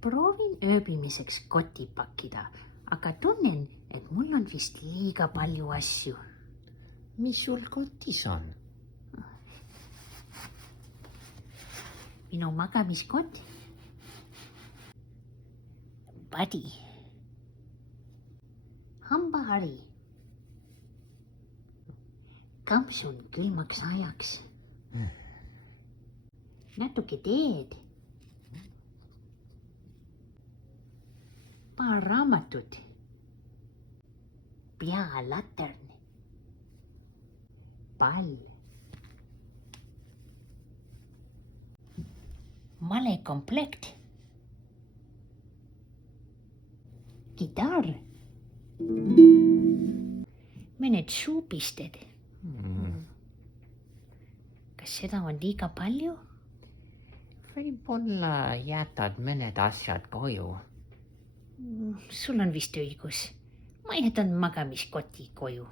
proovin ööbimiseks koti pakkida, aga tunnen, et mul on vist liiga palju asju. Mis sul kotis on? Minu magamiskott, padi, hambahari, kampsun külmaks ajaks, natuke teed, paar raamatut, pealatern, pall, malekomplekt, kitarr, mõned suupisted. Kas seda on liiga palju? Võib-olla jätad mõned asjad koju. Sul on vist õigus. Ma jätan magamiskoti koju.